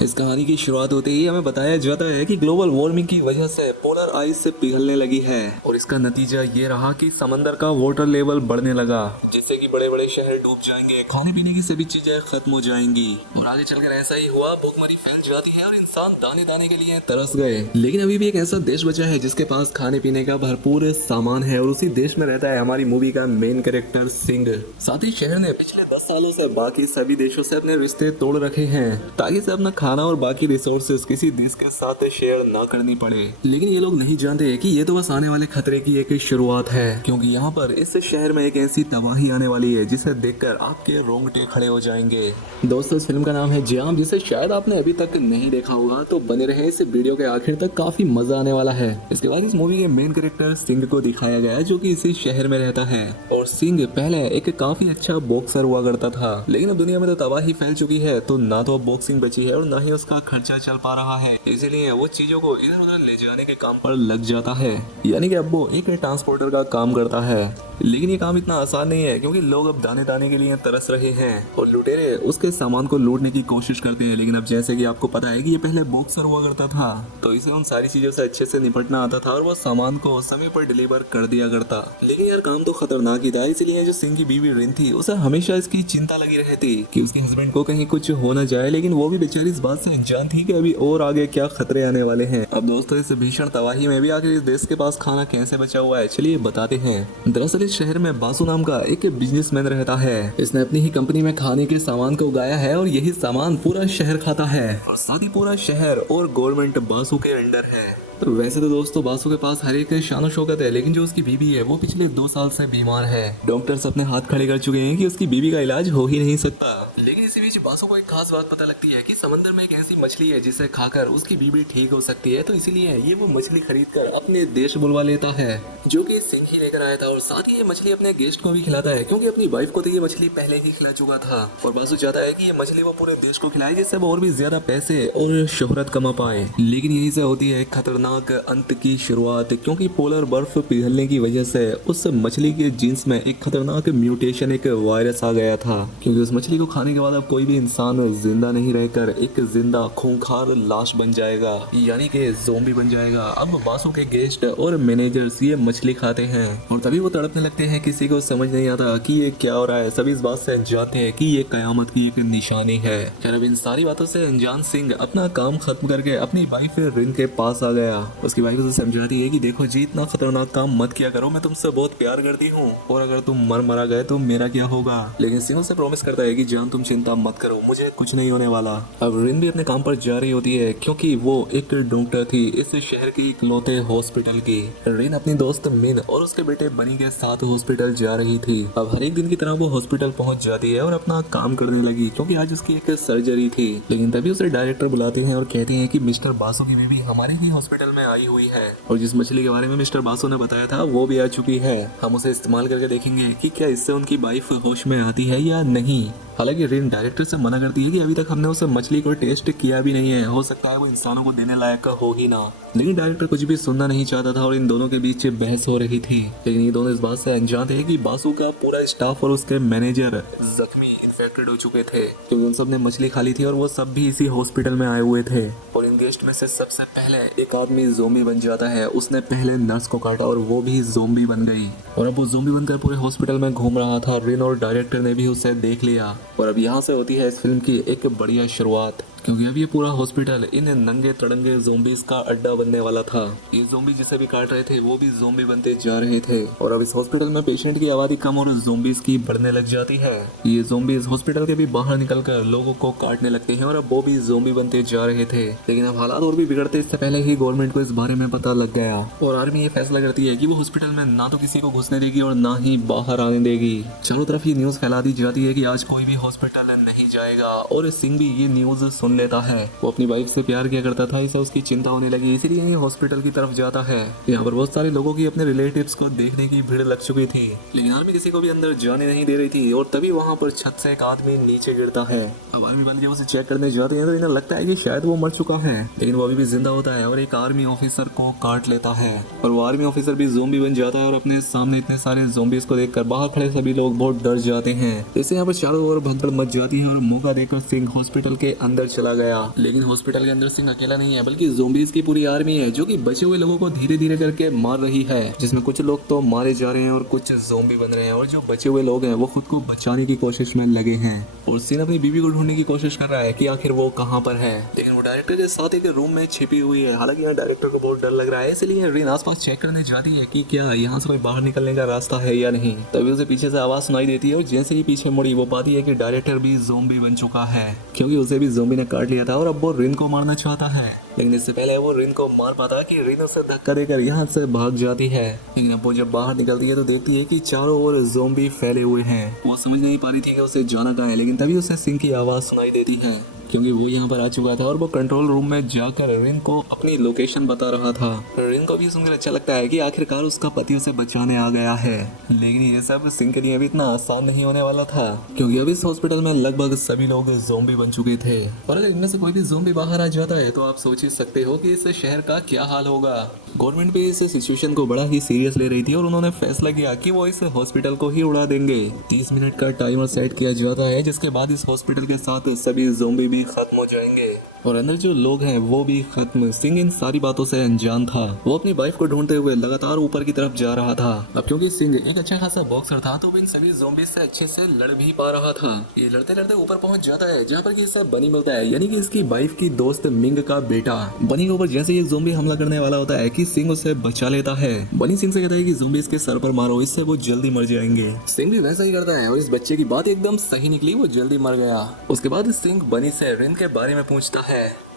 इस कहानी की शुरुआत होते ही हमें बताया जाता है कि ग्लोबल वार्मिंग की वजह से पोलर आइस से पिघलने लगी है और इसका नतीजा ये रहा कि समंदर का वाटर लेवल बढ़ने लगा, जिससे कि बड़े बड़े शहर डूब जाएंगे, खाने पीने की सभी चीजें खत्म हो जाएंगी और आगे चलकर ऐसा ही हुआ। भूखमरी फैल जाती है और इंसान दाने दाने के लिए तरस गए। लेकिन अभी भी एक ऐसा देश बचा है जिसके पास खाने पीने का भरपूर सामान है और उसी देश में रहता है हमारी मूवी का मेन कैरेक्टर सिंह। साथ ही शहर ने पिछले 10 सालों से बाकी सभी देशों से अपने रिश्ते तोड़ रखे हैं ताकि से अपना खाना और बाकी रिसोर्सेज किसी देश के साथ शेयर ना करनी पड़े। लेकिन ये लोग नहीं जानते कि ये तो बस आने वाले खतरे की एक शुरुआत है, क्योंकि यहाँ पर इस शहर में एक ऐसी तबाही आने वाली है जिसे देखकर आपके रोंगटे खड़े हो जाएंगे। दोस्तों, इस फिल्म का नाम है जाम, जिसे शायद आपने अभी तक नहीं देखा होगा, तो बने रहे इस वीडियो के आखिर तक, काफी मजा आने वाला है। इसके बाद इस मूवी के मेन कैरेक्टर सिंह को दिखाया गया जो कि इसी शहर में रहता है और सिंह पहले एक काफी अच्छा बॉक्सर हुआ करता था, लेकिन अब दुनिया में तो तबाही फैल चुकी है, तो ना तो अब बॉक्सिंग बची है और ना ही उसका खर्चा चल पा रहा है। इसीलिए वो चीजों को इधर उधर ले जाने के काम पर लग जाता है, यानी कि अब वो एक ट्रांसपोर्टर का काम करता है। लेकिन ये काम इतना आसान नहीं है, क्योंकि लोग अब दाने दाने के लिए तरस रहे हैं और लुटेरे उसके सामान को लूटने की कोशिश करते हैं। लेकिन अब जैसे कि आपको पता है कि ये पहले बॉक्सर हुआ करता था, तो इसे उन सारी चीजों से अच्छे से निपटना आता था और वो सामान को समय पर डिलीवर कर दिया करता। लेकिन यार काम तो खतरनाक ही था, इसीलिए जो सिंह की बीवी रिन थी उसे हमेशा इसकी चिंता लगी रहती कि उसके हस्बैंड को कहीं कुछ हो ना जाए। लेकिन वो भी बेचारी इस बात से अनजान थी कि अभी और आगे क्या खतरे आने वाले हैं। अब दोस्तों, इस भीषण तबाही में भी आखिर इस देश के पास खाना कैसे बचा हुआ है, चलिए बताते हैं। दरअसल इस शहर में बासु नाम का एक बिजनेसमैन रहता है। इसने अपनी ही कंपनी में खाने के सामान को उगाया है और यही सामान पूरा शहर खाता है और साथ ही पूरा शहर और गवर्नमेंट बासु के अंडर है। तो वैसे तो दोस्तों बासु के पास हर एक शानो शौकत है, लेकिन जो उसकी बीवी है वो पिछले 2 साल से बीमार है। डॉक्टर्स अपने हाथ खड़े कर चुके हैं कि उसकी बीवी का इलाज हो ही नहीं सकता। लेकिन इसी बीच बासु को एक खास बात पता लगती है कि समंदर में एक ऐसी मछली है जिसे खाकर उसकी बीवी ठीक हो सकती है, तो इसीलिए ये वो मछली खरीद कर अपने देश बुलवा लेता है, जो कि सिंह ही लेकर आया था। और साथ ही ये मछली अपने गेस्ट को भी खिलाता है, क्योंकि अपनी वाइफ को तो ये मछली पहले ही खिला चुका था और बासु चाहता है कि ये मछली वो पूरे देश को खिलाए, जिससे वो और भी ज्यादा पैसे और शोहरत कमा पाए। लेकिन यही से होती है एक खतरनाक अंत की शुरुआत, क्योंकि पोलर बर्फ पिघलने की वजह से उस मछली के जीन्स में एक खतरनाक म्यूटेशन, एक वायरस आ गया था। क्योंकि उस मछली को खाने के बाद अब कोई भी इंसान जिंदा नहीं रहकर एक जिंदा खूंखार लाश बन जाएगा, यानी कि ज़ोंबी बन जाएगा। अब बासु के गेस्ट और मैनेजर्स ये मछली खाते हैं और तभी वो तड़पने लगते हैं। किसी को समझ नहीं आता कि ये क्या हो रहा है, सभी इस बात से जानते हैं कि ये कयामत की एक निशानी है। खैर अब इन सारी बातों से अनजान सिंह अपना काम खत्म करके अपनी वाइफ रिन के पास आ गया। उसकी वाइफ उसे समझाती है कि देखो जी, इतना खतरनाक काम मत किया करो, मैं तुमसे बहुत प्यार करती हूँ और अगर तुम मरा गए तो मेरा क्या होगा। लेकिन सिंह उसे प्रॉमिस करता है कि जान तुम चिंता मत करो, मुझे कुछ नहीं होने वाला। अब रिन भी अपने काम पर जा रही होती है, क्योंकि वो एक डॉक्टर थी इस शहर की इकलौते हॉस्पिटल की। रिन अपनी दोस्त मिन और उसके बेटे बनी के साथ हॉस्पिटल जा रही थी। अब हर एक दिन की तरह वो हॉस्पिटल पहुंच जाती है और अपना काम करने लगी, क्योंकि आज उसकी एक सर्जरी थी। लेकिन तभी उसे डायरेक्टर बुलाते हैं और कहते हैं कि मिस्टर बासु की बेबी हमारे ही हॉस्पिटल में आई हुई है और जिस मछली के बारे में मिस्टर बासु ने बताया था वो भी आ चुकी है। हम उसे इस्तेमाल करके देखेंगे कि क्या इससे उनकी वाइफ होश में आती है या नहीं। हालांकि रिन डायरेक्टर से मना करती है कि अभी तक हमने उस मछली को टेस्ट किया भी नहीं है, हो सकता है वो इंसानों को देने लायक हो ही ना। लेकिन डायरेक्टर कुछ भी सुनना नहीं चाहता था और इन दोनों के बीच बहस हो रही थी। लेकिन ये दोनों इस बात से अनजान थे कि बासु का पूरा स्टाफ और उसके मैनेजर जख्मी इन्फेक्टेड हो चुके थे, क्योंकि उन सब ने मछली खा ली थी और वो सब भी इसी हॉस्पिटल में आए हुए थे। और इन गेस्ट में से सबसे पहले एक आदमी ज़ोंबी बन जाता है। उसने पहले नर्स को काटा और वो भी ज़ोंबी बन गई और अब वो ज़ोंबी बनकर पूरे हॉस्पिटल में घूम रहा था। रिन और डायरेक्टर ने भी उसे देख लिया और अब यहाँ से होती है इस फिल्म की एक बढ़िया शुरुआत, क्योंकि अब ये पूरा हॉस्पिटल इन नंगे तड़ंगे ज़ोंबीज का अड्डा बनने वाला था। ये ज़ोंबी जिसे भी काट रहे थे वो भी ज़ोंबी बनते जा रहे थे और अब इस हॉस्पिटल में पेशेंट की आबादी कम और ज़ोंबीज की बढ़ने लग जाती है। ये ज़ोंबीज हॉस्पिटल के भी बाहर निकलकर लोगों को काटने लगते हैं और अब वो भी ज़ोंबी बनते जा रहे थे। लेकिन अब हालात और भी बिगड़ते इससे पहले ही गवर्नमेंट को इस बारे में पता लग गया और आर्मी ये फैसला करती है कि वो हॉस्पिटल में ना तो किसी को घुसने देगी और ना ही बाहर आने देगी। चारों तरफ ये न्यूज़ फैला दी जाती है कि आज कोई भी हॉस्पिटल नहीं जाएगा और सिंह भी ये न्यूज़ सुन लेता है। वो अपनी वाइफ से प्यार किया करता था, इसे उसकी चिंता होने लगी, इसीलिए ये हॉस्पिटल की तरफ जाता है। यहाँ पर बहुत सारे लोगों की अपने रिलेटिव्स को देखने की भीड़ लग चुकी थी, लेकिन आर्मी किसी को भी अंदर जाने नहीं दे रही थी और तभी वहाँ पर छत से एक आदमी नीचे गिरता है। अब आर्मी वाले जब उसे चेक करने जाते हैं तो इन्हें लगता है कि शायद वो मर चुका है, लेकिन वो अभी भी जिंदा होता है और एक आर्मी ऑफिसर को काट लेता है और वो आर्मी ऑफिसर भी ज़ोंबी बन जाता है और अपने सामने इतने सारे ज़ोंबीज को देखकर बाहर खड़े सभी लोग बहुत डर जाते हैं। इससे यहाँ पर चारों ओर भगदड़ मच जाती है और मौका देकर सिंह हॉस्पिटल के अंदर चला गया। लेकिन हॉस्पिटल के अंदर सिंह अकेला नहीं है, बल्कि ज़ोंबीज की पूरी आर्मी है जो कि बचे हुए लोगों को धीरे धीरे करके मार रही है, जिसमें कुछ लोग तो मारे जा रहे हैं और कुछ ज़ोंबी बन रहे हैं, और जो बचे हुए लोग हैं वो खुद को बचाने की कोशिश में लगे हैं। और सिंह अपनी बीवी को ढूंढने की कोशिश कर रहा है कि आखिर वो कहाँ पर है, लेकिन वो डायरेक्टर के साथ एक रूम में छिपी हुई है। हालांकि यहाँ डायरेक्टर को बहुत डर लग रहा है, इसलिए रिन आसपास चेक करने जाती है कि क्या यहाँ से कोई बाहर निकलने का रास्ता है या नहीं। तभी उसे पीछे से आवाज सुनाई देती है और जैसे ही पीछे मुड़ी वो पाती है कि डायरेक्टर भी ज़ोंबी बन चुका है, क्योंकि उसे भी ज़ोंबी ने काट लिया था और अब वो रिन को मारना चाहता है। लेकिन इससे पहले वो रिन को मार पाता कि रिन उसे धक्का देकर यहाँ से भाग जाती है। लेकिन अब वो जब बाहर निकलती है तो देखती है कि चारों ओर ज़ोंबी फैले हुए हैं। वो समझ नहीं पा रही थी कि उसे जाना कहाँ है, लेकिन तभी उसे सिंह की आवाज सुनाई देती है, क्योंकि वो यहाँ पर आ चुका था और वो कंट्रोल रूम में जाकर रिन को अपनी लोकेशन बता रहा था। रिन को भी सुनकर अच्छा लगता है कि आखिरकार उसका पति उसे बचाने आ गया है। लेकिन ये सब सिंह के लिए अभी इतना आसान नहीं होने वाला था, क्योंकि अभी इस हॉस्पिटल में लगभग सभी लोग ज़ोंबी बन चुके थे। और अगर इनमें से कोई भी ज़ोंबी बाहर आ जाता है तो आप सोच ही सकते हो कि इस शहर का क्या हाल होगा। गवर्नमेंट भी इस सिचुएशन को बड़ा ही सीरियस ले रही थी और उन्होंने फैसला किया कि वो इस हॉस्पिटल को ही उड़ा देंगे। 30 मिनट का टाइमर सेट किया जाता है, जिसके बाद इस हॉस्पिटल के साथ सभी ज़ोंबी भी खत्म हो जाएंगे और अंदर जो लोग हैं वो भी खत्म। सिंह इन सारी बातों से अनजान था। वो अपनी वाइफ को ढूंढते हुए लगातार ऊपर की तरफ जा रहा था। अब क्योंकि सिंह एक अच्छा खासा बॉक्सर था तो वो इन सभी ज़ोंबी से अच्छे से लड़ भी पा रहा था। ये लड़ते लड़ते ऊपर पहुंच जाता है जहाँ पर कि इसे बनी मिलता है, यानी कि इसकी वाइफ की दोस्त मिंग का बेटा। बनी के ऊपर जैसे ये ज़ोंबी हमला करने वाला होता है कि सिंह उसे बचा लेता है। बनी सिंह से कहता है कि ज़ोंबी इसके सर पर मारो, इससे वो जल्दी मर जाएंगे। सिंह भी वैसा ही करता है और इस बच्चे की बात एकदम सही निकली, वो जल्दी मर गया। उसके बाद सिंह बनी से रिन के बारे में पूछता है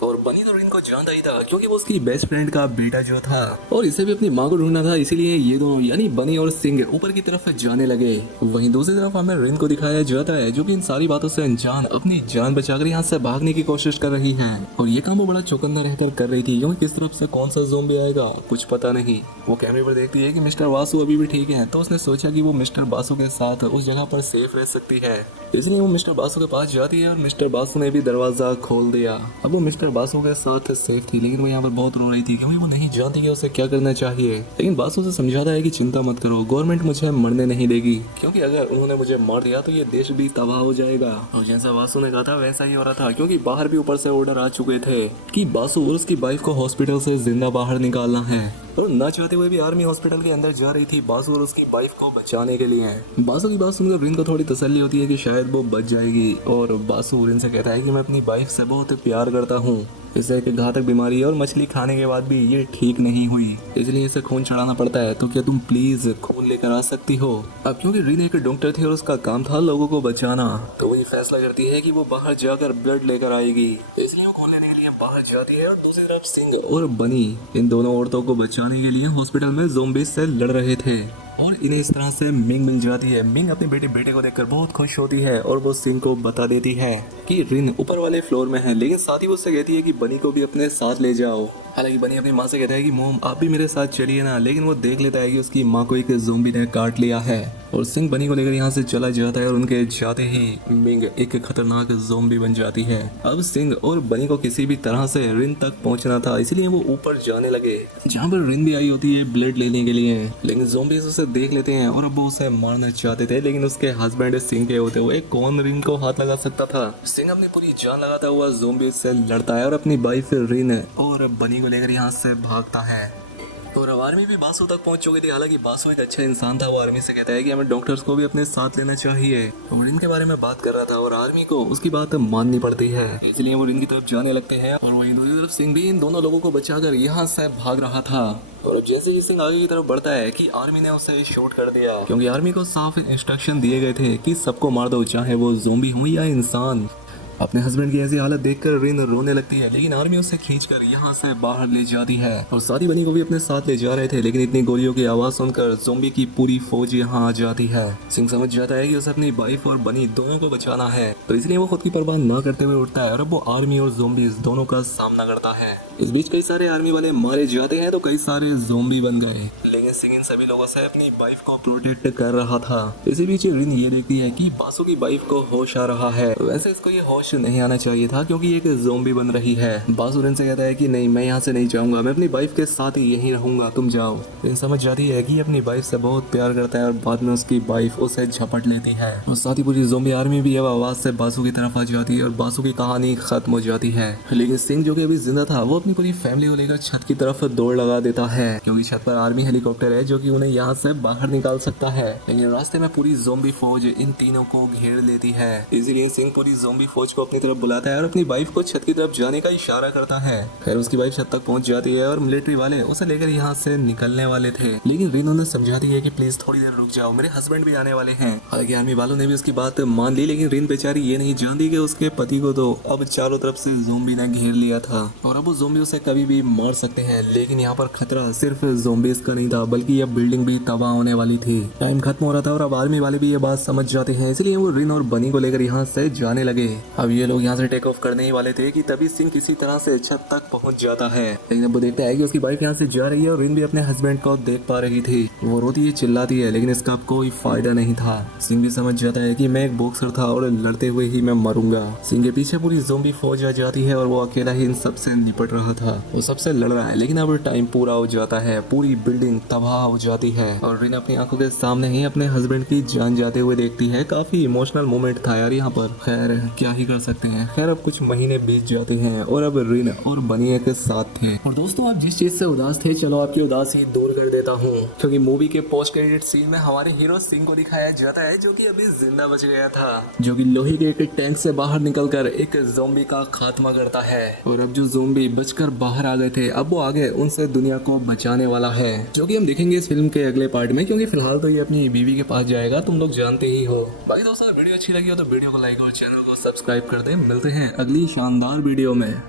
और बनी तो रिन को जानता ही था, क्योंकि वो उसकी बेस्ट फ्रेंड का बेटा जो था और इसे भी अपनी माँ को ढूंढना था। इसीलिए ये दोनों यानी बनी और सिंह ऊपर की तरफ जाने लगे। वहीं दूसरी तरफ हमें रिन को दिखाया जाता है जो कि इन सारी बातों से अनजान अपनी जान बचाकर यहाँ से भागने की कोशिश कर रही है। और ये काम वो बड़ा चौकन्ना रहकर कर रही थी, क्योंकि किस तरफ से कौन सा ज़ोंबी आएगा कुछ पता नहीं। वो कैमरे पर देखती है कि मिस्टर वासु अभी भी ठीक है, तो उसने सोचा कि वो मिस्टर बासु के साथ उस जगह पर सेफ रह सकती है। इसलिए वो मिस्टर बासु के पास जाती है और मिस्टर बासु ने भी दरवाजा खोल दिया। अब वो मिस्टर बासु के साथ सेफ थी, लेकिन वो यहाँ पर बहुत रो रही थी, क्योंकि वो नहीं जानती कि उसे क्या करना चाहिए। लेकिन बासु उसे समझाता है कि चिंता मत करो, गवर्नमेंट मुझे मरने नहीं देगी, क्योंकि अगर उन्होंने मुझे मार दिया तो ये देश भी तबाह हो जाएगा। और जैसा बासु ने कहा था वैसा ही हो रहा था, क्योंकि बाहर भी ऊपर से ऑर्डर आ चुके थे कि बासु और उसकी वाइफ को हॉस्पिटल से जिंदा बाहर निकालना है। और ना चाहते हुए भी आर्मी हॉस्पिटल के अंदर जा रही थी बासु और उसकी वाइफ को बचाने के लिए। बासु की बात सुनकर रिन को थोड़ी तसल्ली होती है कि शायद वो बच जाएगी। और बासु रिन से कहता है कि मैं अपनी वाइफ से बहुत प्यार करता हूँ, इसे एक घातक बीमारी है और मछली खाने के बाद भी ये ठीक नहीं हुई, इसलिए इसे खून चढ़ाना पड़ता है, तो क्या तुम प्लीज खून लेकर आ सकती हो। अब क्योंकि रिन एक डॉक्टर थी और उसका काम था लोगों को बचाना, तो वो ये फैसला करती है कि वो बाहर जाकर ब्लड लेकर आएगी। इसलिए वो खून लेने के लिए बाहर जाती है और दूसरी तरफ सिंह और बनी इन दोनों औरतों को बचाने के लिए हॉस्पिटल में ज़ोंबी से लड़ रहे थे। और इन्हें इस तरह से मिंग मिल जाती है। मिंग अपने बेटे को देखकर बहुत खुश होती है और वो सिंह को बता देती है कि रिन ऊपर वाले फ्लोर में है, लेकिन साथ ही वो उससे कहती है कि बनी को भी अपने साथ ले जाओ। हालांकि बनी अपनी माँ से कहता है कि मोम आप भी मेरे साथ चलिए ना, लेकिन वो देख लेता है कि उसकी माँ को एक ज़ोंबी ने काट लिया है। और सिंह बनी को लेकर यहाँ से चला जाता है और उनके जाते ही मिंग एक खतरनाक ज़ोंबी बन जाती है। अब सिंह और बनी को किसी भी तरह से रिन तक पहुँचना था, इसलिए वो ऊपर जाने लगे, जहाँ पर रिन भी आई होती है ब्लड लेने के लिए। लेकिन ज़ोंबी उसे देख लेते हैं और अब वो उसे मारना चाहते थे, लेकिन उसके हस्बैंड सिंह के होते हुए कौन रिन को हाथ लगा सकता था। सिंह अपनी पूरी जान लगाता हुआ ज़ोंबी से लड़ता है और अपनी वाइफ रिन और बनी को लेकर यहाँ से भागता है। और अब आर्मी भी बासु तक पहुंच चुकी थी। हालांकि बासु एक अच्छा इंसान था। वो आर्मी से कहता है कि हमें डॉक्टर्स को भी अपने साथ लेना चाहिए। वो रिन के बारे में बात कर रहा था और आर्मी को उसकी बात माननी पड़ती है, इसलिए वो रिन की तरफ जाने लगते हैं। और वहीं दूसरी तरफ सिंह भी इन दोनों लोगों को बचाकर यहाँ से भाग रहा था। और अब जैसे ही सिंह आगे की तरफ बढ़ता है कि आर्मी ने उसे शूट कर दिया, क्योंकि आर्मी को साफ इंस्ट्रक्शन दिए गए थे कि सबको मार दो, चाहे वो ज़ोंबी हो या इंसान। अपने हस्बैंड की ऐसी हालत देखकर रिन रोने लगती है, लेकिन आर्मी उसे खींचकर यहाँ से बाहर ले जाती है। और साथी बनी को भी अपने साथ ले जा रहे थे, लेकिन इतनी गोलियों की आवाज सुनकर ज़ोंबी की पूरी फौज यहाँ आ जाती है। सिंह समझ जाता है कि उसे अपनी वाइफ और बनी दोनों को बचाना है, तो इसलिए वो खुद की परवाह न करते हुए उठता है और अब वो आर्मी और ज़ोंबी दोनों का सामना करता है। इस बीच कई सारे आर्मी वाले मारे जाते हैं तो कई सारे ज़ोंबी बन गए, लेकिन सिंह इन सभी लोगों से अपनी वाइफ को प्रोटेक्ट कर रहा था। इसी बीच रिन ये देखती है कि बासु की वाइफ को होश आ रहा है। वैसे इसको ये होश पास नहीं आना चाहिए था क्योंकि एक ज़ोंबी बन रही है। बासु रिन से कहता है कि नहीं, मैं यहाँ से नहीं जाऊंगा, मैं अपनी वाइफ के साथ ही यहीं रहूंगा, तुम जाओ। रिन समझ जाती है कि अपनी वाइफ से बहुत प्यार करता है और बाद में उसकी वाइफ उसे झपट लेती है और साथ ही पूरी ज़ोंबी आर्मी भी अब आवाज से बासु की तरफ आ जाती है और बासु की कहानी खत्म हो जाती है। लेकिन सिंह जो कि अभी जिंदा था वो अपनी पूरी फैमिली को लेकर छत की तरफ दौड़ लगा देता है क्योंकि छत पर आर्मी हेलीकॉप्टर है जो कि उन्हें यहाँ से बाहर निकाल सकता है। लेकिन रास्ते में पूरी ज़ोंबी फौज इन तीनों को घेर लेती है, इसीलिए सिंह पूरी ज़ोंबी फौज को अपनी तरफ बुलाता है और अपनी वाइफ को छत की तरफ जाने का इशारा करता है। फिर उसकी वाइफ छत तक पहुंच जाती है और मिलिट्री वाले उसे लेकर यहाँ से निकलने वाले थे, लेकिन रिन उन्हें समझाती है कि प्लीज थोड़ी देर रुक जाओ, मेरे हस्बैंड भी आने वाले हैं। हालांकि आर्मी वालों ने भी उसकी बात मान ली, लेकिन रिन बेचारी ये नहीं जानती कि उसके पति को तो अब चारों तरफ से ज़ोंबी ने घेर लिया था और अब वो ज़ोंबी उसे कभी भी मार सकते हैं। लेकिन यहाँ पर खतरा सिर्फ ज़ोंबीज का नहीं था बल्कि यह बिल्डिंग भी तबाह होने वाली थी। टाइम खत्म हो रहा था और अब आर्मी वाले भी ये बात समझ जाते हैं, इसलिए वो रिन और बनी को लेकर यहाँ से जाने लगे। अब ये लोग यहाँ से टेक ऑफ करने ही वाले थे कि तभी सिंह किसी तरह से छत तक पहुंच जाता है। लेकिन अब वो देखता है कि उसकी वाइफ यहाँ से जा रही है और रिन भी अपने हस्बैंड को देख पा रही थी। वो रोती है, चिल्लाती है, लेकिन इसका कोई फायदा नहीं था। सिंह भी समझ जाता है कि मैं एक बॉक्सर था और लड़ते हुए ही मैं मरूंगा। सिंह के पीछे पूरी ज़ोंबी फौज आ जाती है और वो अकेला ही इन सबसे निपट रहा था, वो सबसे लड़ रहा है। लेकिन अब टाइम पूरा हो जाता है, पूरी बिल्डिंग तबाह हो जाती है और रिन अपनी आंखों के सामने ही अपने हस्बैंड की जान जाते हुए देखती है। काफी इमोशनल मोमेंट था यार यहाँ पर। खैर क्या ही कर सकते हैं। खैर अब कुछ महीने बीत जाते हैं और अब रिन और बनी के साथ थे। और दोस्तों आप जिस चीज से उदास थे, चलो आपकी उदासी दूर कर देता हूँ, क्योंकि मूवी के पोस्ट क्रेडिट सीन में हमारे हीरो सिंह को दिखाया जाता है जो कि अभी जिंदा बच गया था, जो कि लोहे के एक टैंक से बाहर निकलकर एक ज़ोंबी का खात्मा करता है। और अब जो ज़ोंबी बचकर बाहर आ गए थे अब वो आगे उनसे दुनिया को बचाने वाला है, जो कि हम देखेंगे इस फिल्म के अगले पार्ट में, क्योंकि फिलहाल तो ये अपनी बीवी के पास जाएगा, तुम लोग जानते ही हो। बाकी दोस्तों अगर वीडियो अच्छी लगी हो तो वीडियो को लाइक और चैनल को सब्सक्राइब कर दें। मिलते हैं अगली शानदार वीडियो में।